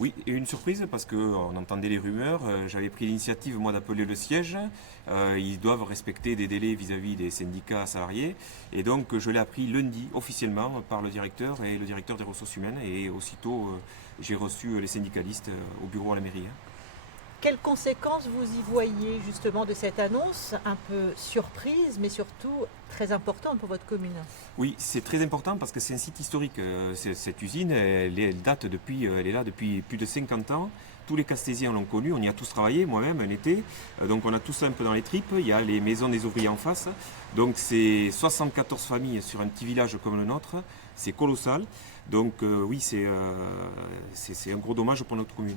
Oui, et une surprise parce qu'on entendait les rumeurs. J'avais pris l'initiative, moi, d'appeler le siège. Ils doivent respecter des délais vis-à-vis des syndicats salariés. Et donc, je l'ai appris lundi, officiellement, par le directeur et le directeur des ressources humaines. Et aussitôt, j'ai reçu les syndicalistes au bureau à la mairie. Quelles conséquences vous y voyez justement de cette annonce, un peu surprise, mais surtout très importante pour votre commune? Oui, c'est très important parce que c'est un site historique. Cette usine, elle date depuis, elle est là depuis plus de 50 ans. Tous les Castésiens l'ont connue, on y a tous travaillé, moi-même, un été. Donc on a tous ça un peu dans les tripes. Il y a les maisons des ouvriers en face. Donc c'est 74 familles sur un petit village comme le nôtre. C'est colossal. Donc oui, c'est un gros dommage pour notre commune.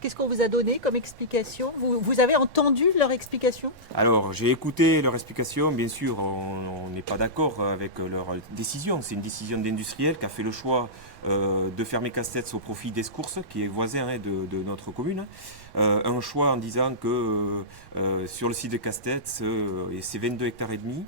Qu'est-ce qu'on vous a donné comme explication? Vous avez entendu leur explication? Alors, j'ai écouté leur explication. Bien sûr, on n'est pas d'accord avec leur décision. C'est une décision d'industriel qui a fait le choix de fermer Castex au profit d'Escours, qui est voisin de notre commune. Un choix en disant que sur le site de Castex, et ses 22 hectares et demi,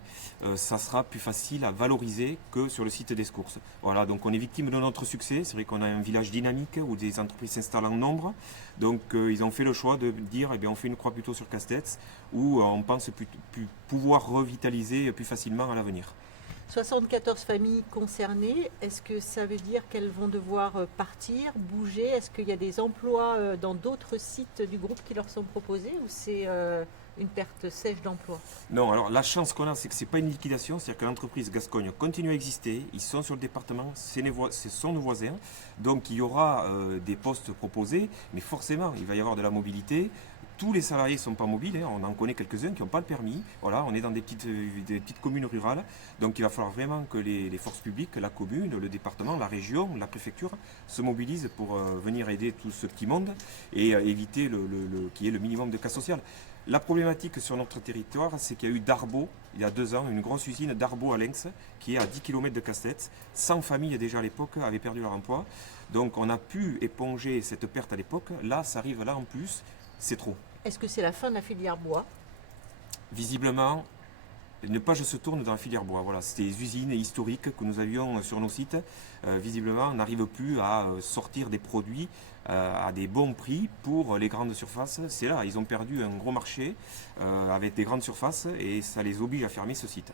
ça sera plus facile à valoriser que sur le site d'Escours. Voilà, donc on est victime de notre succès. C'est vrai qu'on a un village dynamique où des entreprises s'installent en nombre. Donc ils ont fait le choix de dire, eh bien, on fait une croix plutôt sur Castex, où on pense pouvoir revitaliser plus facilement à l'avenir. 74 familles concernées, est-ce que ça veut dire qu'elles vont devoir partir, bouger? Est-ce qu'il y a des emplois dans d'autres sites du groupe qui leur sont proposés ou c'est une perte sèche d'emplois? Non, alors la chance qu'on a, c'est que ce n'est pas une liquidation, c'est-à-dire que l'entreprise Gascogne continue à exister, ils sont sur le département, ce sont nos voisins, donc il y aura des postes proposés, mais forcément, il va y avoir de la mobilité. Tous les salariés ne sont pas mobiles, hein. On en connaît quelques-uns qui n'ont pas le permis. Voilà, on est dans des petites communes rurales, donc il va falloir vraiment que les forces publiques, la commune, le département, la région, la préfecture se mobilisent pour venir aider tout ce petit monde et éviter qu'il y ait le minimum de cas social. La problématique sur notre territoire, c'est qu'il y a eu Darbo, il y a 2 ans, une grosse usine Darbo à Lens, qui est à 10 km de Castex. 100 familles déjà à l'époque avaient perdu leur emploi. Donc on a pu éponger cette perte à l'époque. Là, ça arrive là en plus, c'est trop. Est-ce que c'est la fin de la filière bois? Visiblement, une page se tourne dans la filière bois. Voilà, c'est des usines historiques que nous avions sur nos sites. Visiblement, on n'arrive plus à sortir des produits à des bons prix pour les grandes surfaces. C'est là, ils ont perdu un gros marché avec des grandes surfaces et ça les oblige à fermer ce site.